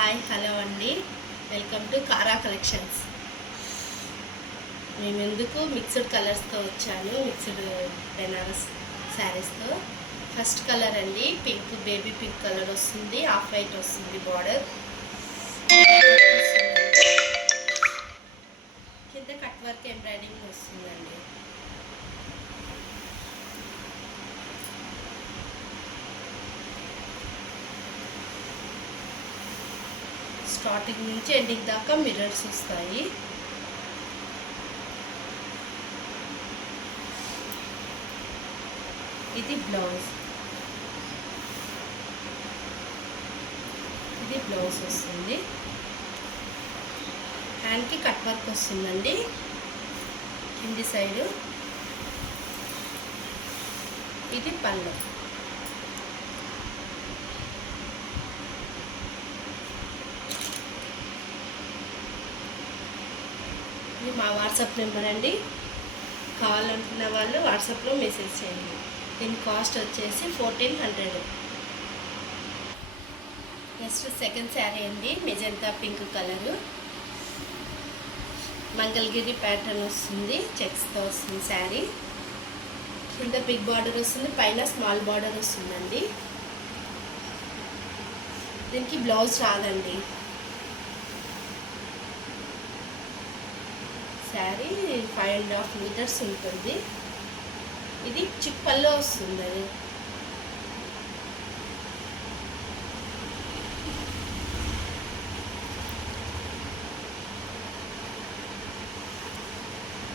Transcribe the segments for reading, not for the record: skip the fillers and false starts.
Hi hello అండి, welcome to కారా కలెక్షన్స్. మేము ఎందుకు మిక్స్డ్ కలర్స్తో వచ్చాను, మిక్స్డ్ బెనారస్ శారీస్తో. ఫస్ట్ కలర్ అండి పింక్, బేబీ పింక్ కలర్ వస్తుంది, ఆఫ్ వైట్ వస్తుంది బార్డర్. కింద కట్ వర్క్ ఎంబ్రాయిడింగ్ వస్తుందండి. స్టార్టింగ్ నుంచి ఎండింగ్ దాకా మిర్రర్స్ వస్తాయి. ఇది బ్లౌజ్, వస్తుంది. హ్యాండ్కి కట్ వర్క్ వస్తుందండి కింది సైడు. ఇది పళ్ళు. ఇది మా వాట్సాప్ నెంబర్ అండి. కావాలనుకున్న వాళ్ళు వాట్సాప్లో మెసేజ్ చేయండి. దీని కాస్ట్ వచ్చేసి 1400. నెక్స్ట్ సెకండ్ శారీ అండి, మెజంతా పింక్ కలరు, మంగళగిరి ప్యాటర్న్ వస్తుంది, చెక్స్తో వస్తుంది శారీ. కింద బిగ్ బార్డర్ వస్తుంది, పైన స్మాల్ బార్డర్ వస్తుందండి. దీనికి బ్లౌజ్ రాదండి. శారీ 5.5 మీటర్స్ ఉంటుంది. ఇది చిప్పల్లో వస్తుంది. అది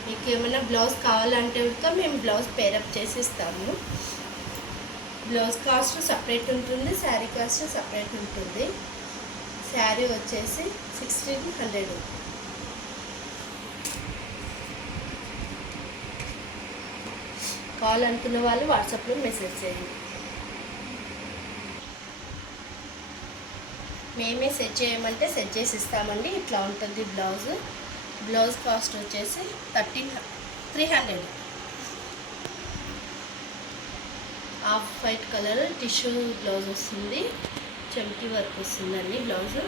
మీకు ఏమైనా బ్లౌజ్ కావాలంటే కూడా మేము బ్లౌజ్ పేరప్ చేసి ఇస్తాము. బ్లౌజ్ కాస్ట్ సపరేట్ ఉంటుంది, శారీ కాస్ట్ సపరేట్ ఉంటుంది. శారీ వచ్చేసి 1600. కావాలనుకున్న వాళ్ళు వాట్సాప్లో మెసేజ్ చేయండి. మేమే సెట్ చేయమంటే సెట్ చేసి ఇస్తామండి. ఇట్లా ఉంటుంది బ్లౌజ్. బ్లౌజ్ కాస్ట్ వచ్చేసి 300. Off white colour tissue blouse వస్తుంది, చెంకి వర్క్ వస్తుందండి బ్లౌజ్.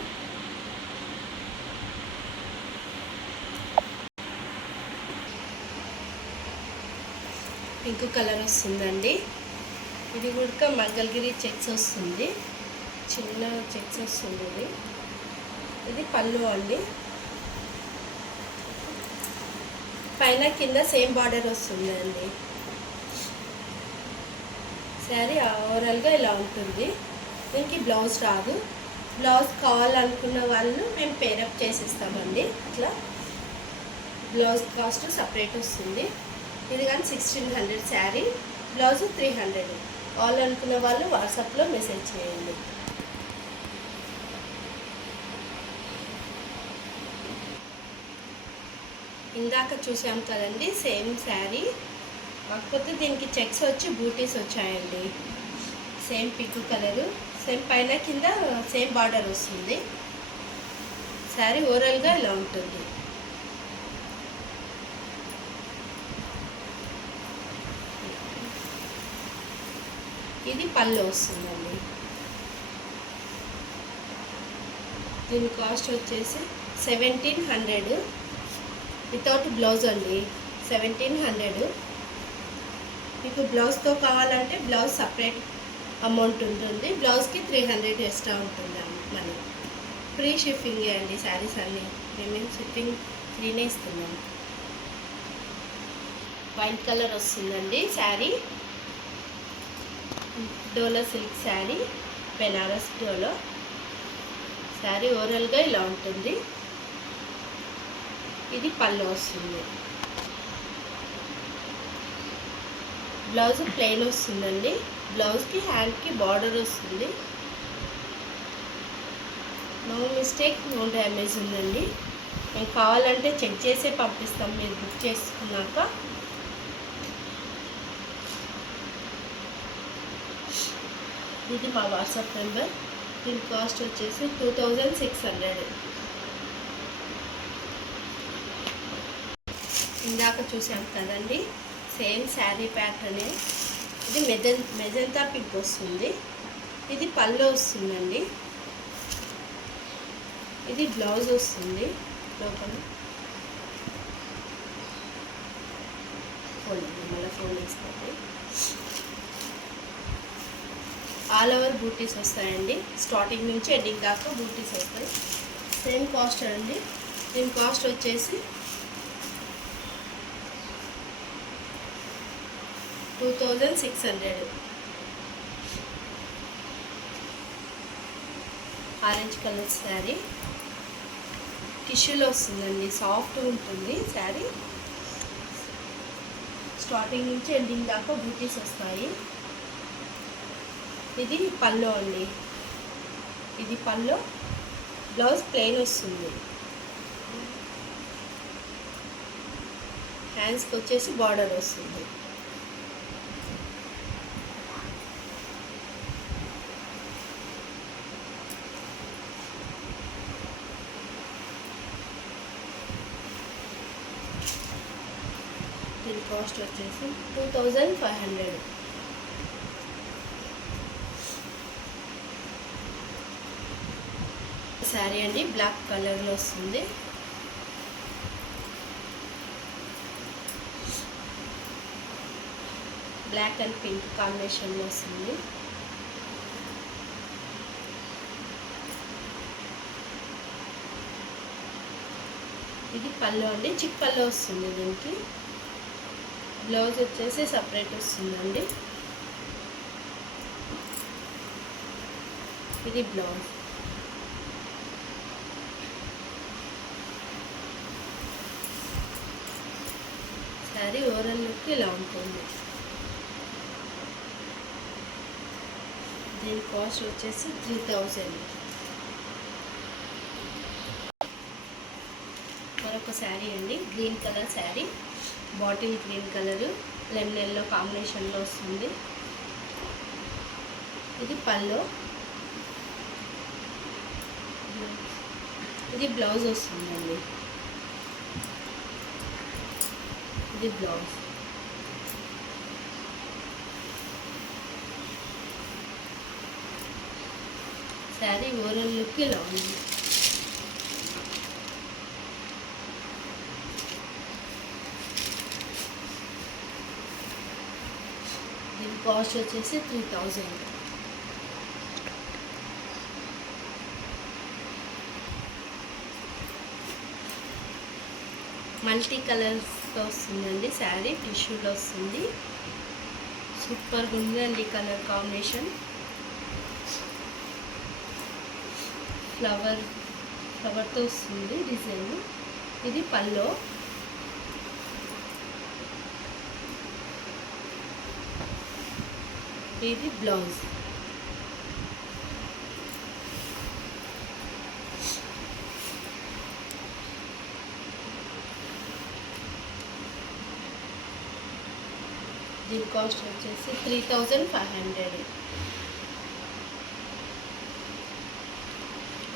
పింక్ కలర్ వస్తుందండి. ఇది కూడా మంగళగిరి చెక్స్ వస్తుంది, చిన్న చెక్స్ వస్తుంది. ఇది పళ్ళు అండి. పైన కింద సేమ్ బార్డర్ వస్తుంది అండి. శారీ ఓవరాల్గా ఇలా ఉంటుంది. దీనికి బ్లౌజ్ రాదు. బ్లౌజ్ కావాలనుకున్న వాళ్ళు మేము పేరప్ చేసిస్తామండి. ఇట్లా బ్లౌజ్ కాస్ట్ సపరేట్ వస్తుంది. ఇది కానీ 1600 శారీ, బ్లౌజ్ 300. కావాలనుకున్న వాళ్ళు వాట్సాప్లో మెసేజ్ చేయండి. ఇందాక చూసాం కదండి సేమ్ శారీ, కాకపోతే దీనికి చెక్స్ వచ్చి బూటీస్ వచ్చాయండి. సేమ్ పింక్ కలరు, సేమ్ పైన కింద సేమ్ బార్డర్ వస్తుంది. శారీ ఓవరాల్గా ఇలా ఉంటుంది. ఇది పళ్ళు వస్తుందండి. దీని కాస్ట్ వచ్చేసి 1700 వితౌట్ బ్లౌజ్ అండి. 1700. మీకు బ్లౌజ్తో కావాలంటే బ్లౌజ్ సపరేట్ అమౌంట్ ఉంటుంది. బ్లౌజ్కి 300 ఎక్స్ట్రా ఉంటుంది మనీ. ఫ్రీ షిప్పింగ్ అండి శారీస్ అన్నీ. మేము షిప్పింగ్ ఫ్రీనే ఇస్తున్నాము. వైట్ కలర్ వస్తుందండి శారీ, డోలో సిల్క్ శారీ, బెనారస్ డోలో శారీ. ఓవరాల్గా ఇలా ఉంటుంది. ఇది పళ్ళు వస్తుంది. బ్లౌజ్ ప్లెయిన్ వస్తుందండి. బ్లౌజ్కి హ్యాండ్కి బార్డర్ వస్తుంది. నో మిస్టేక్, నో డ్యామేజ్ ఉందండి. మేము కావాలంటే చెక్ చేసే పంపిస్తాం మీరు బుక్ చేసుకున్నాక. ఇది మా వాట్సాప్ నెంబర్. దీని కాస్ట్ వచ్చేసి 2600. ఇందాక చూసాం కదండి సేమ్ శారీ ప్యాటర్నే. ఇది మెజంతా పింక్ వస్తుంది. ఇది పళ్ళు వస్తుందండి. ఇది బ్లౌజ్ వస్తుంది లోపల ఫోల్డింగ్, మళ్ళీ ఫోల్డింగ్స్ తోటి ఆల్ ఓవర్ బూటీస్ వస్తాయండి. స్టార్టింగ్ నుంచి ఎండింగ్ దాకా బూటీస్ వస్తాయి. సేమ్ కాస్ట్ అండి. దీని కాస్ట్ వచ్చేసి 2600. ఆరెంజ్ కలర్ శారీ టిష్యూలో వస్తుందండి, సాఫ్ట్గా ఉంటుంది శారీ. స్టార్టింగ్ నుంచి ఎండింగ్ దాకా బూటీస్ వస్తాయి. ఇది పల్లో అండి, ఇది పల్లో. బ్లౌజ్ ప్లెయిన్ వస్తుంది. హ్యాండ్స్కి వచ్చేసి బార్డర్ వస్తుంది. దీని కాస్ట్ వచ్చేసి 2500. శారీ అండి, బ్లాక్ కలర్లో వస్తుంది. బ్లాక్ అండ్ పింక్ కాంబినేషన్లో వస్తుంది. ఇది పళ్ళు అండి, చిక్ పళ్ళు వస్తుంది. దీనికి బ్లౌజ్ వచ్చేసి సపరేట్ వస్తుందండి. ఇది బ్లౌజ్. శారీ ఓవరాల్ లుక్ ఇలా ఉంటుంది. దీని కాస్ట్ వచ్చేసి 3000. మరొక శారీ అండి, green colour sari, bottle green colour lemon yellow కాంబినేషన్లో వస్తుంది. ఇది పల్లో, ఇది బ్లౌజ్ వస్తుందండి. ఇది బ్లౌజ్. శారీ ఓవరాల్ లుక్ ఇలా ఉంది. దీని కాస్ట్ వచ్చేసి 3000. మల్టీ కలర్స్తో వస్తుందండి శారీ, టిష్యూలో వస్తుంది. సూపర్గా ఉందండి కలర్ కాంబినేషన్. ఫ్లవర్తో వస్తుంది డిజైన్. ఇది పల్లో, ఇది బ్లౌజ్. దీని కాస్ట్ వచ్చేసి 3500.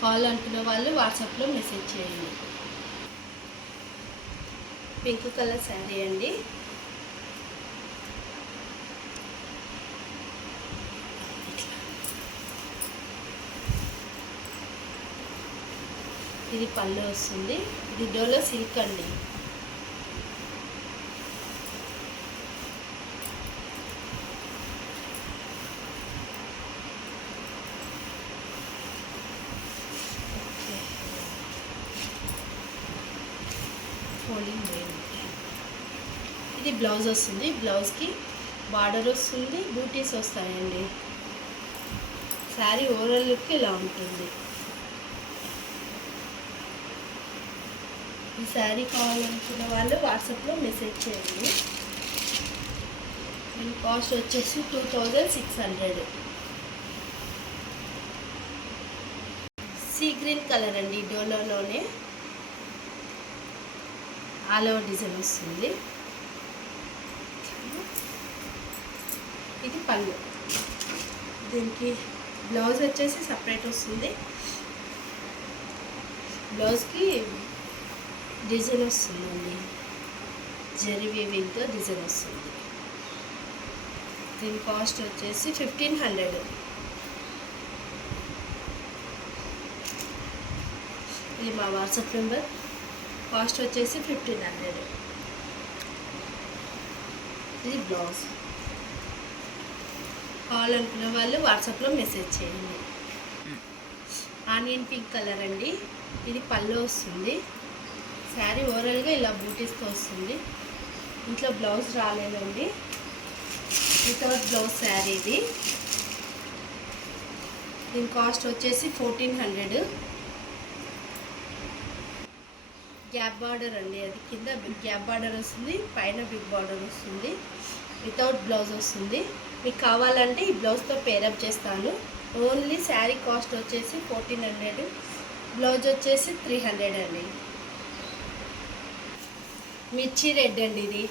కాల్ అంటున్న వాళ్ళు వాట్సాప్లో మెసేజ్ చేయండి. పింక్ కలర్ శారీ అండి, ఇది పళ్ళు వస్తుంది. ఇది డోలో సిల్క్ అండి. ఫోల్డింగ్ లేదు. ఇది బ్లౌజ్ వస్తుంది. బ్లౌజ్కి బార్డర్ వస్తుంది, బూటీస్ వస్తాయండి. శారీ ఓవరాల్ లుక్ ఇలా ఉంటుంది. ఈ శారీ కావాలనుకున్న వాళ్ళు వాట్సాప్లో మెసేజ్ చేయండి. దీని కాస్ట్ వచ్చేసి 2600. సీ గ్రీన్ కలర్ అండి, డోలోనే ఆల్ ఓవర్ డిజైన్ వస్తుంది. ఇది పళ్ళు. దీనికి బ్లౌజ్ వచ్చేసి సపరేట్ వస్తుంది. బ్లౌజ్కి డిజైన్ వస్తుందండి, జరీ వీవింగ్తో డిజైన్ వస్తుంది. దీని కాస్ట్ వచ్చేసి 1500. ఇది మా వాట్సాప్ నెంబర్. కాస్ట్ వచ్చేసి 1500. ఇది బ్లౌజ్. కావాలనుకునే వాళ్ళు వాట్సాప్లో మెసేజ్ చేయండి. ఆనియన్ పింక్ కలర్ అండి. ఇది పళ్ళు వస్తుంది. శారీ ఓవరాల్గా ఇలా బూటీస్తో వస్తుంది. ఇంట్లో బ్లౌజ్ రాలేదండి. వితౌట్ బ్లౌజ్ శారీ ఇది. దీని కాస్ట్ వచ్చేసి 1400. గ్యాప్ బార్డర్ అండి. అది కింద బిగ్ గ్యాప్ బార్డర్ వస్తుంది, పైన బిగ్ బార్డర్ వస్తుంది. వితౌట్ బ్లౌజ్ వస్తుంది. మీకు కావాలంటే ఈ బ్లౌజ్తో పేరప్ చేస్తాను. ఓన్లీ శారీ కాస్ట్ వచ్చేసి 1400, బ్లౌజ్ వచ్చేసి 300 అండి. మిర్చి రెడ్ అండి. ఇది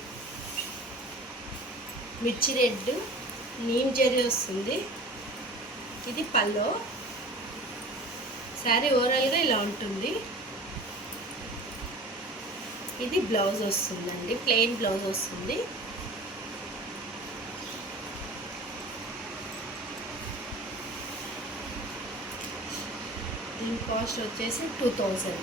మిర్చి రెడ్ నీమ్ జరీ వస్తుంది. ఇది పల్లో. శారీ ఓవరాల్గా ఇలా ఉంటుంది. ఇది బ్లౌజ్ వస్తుందండి, ప్లెయిన్ బ్లౌజ్ వస్తుంది. దీని కాస్ట్ వచ్చేసి 2000.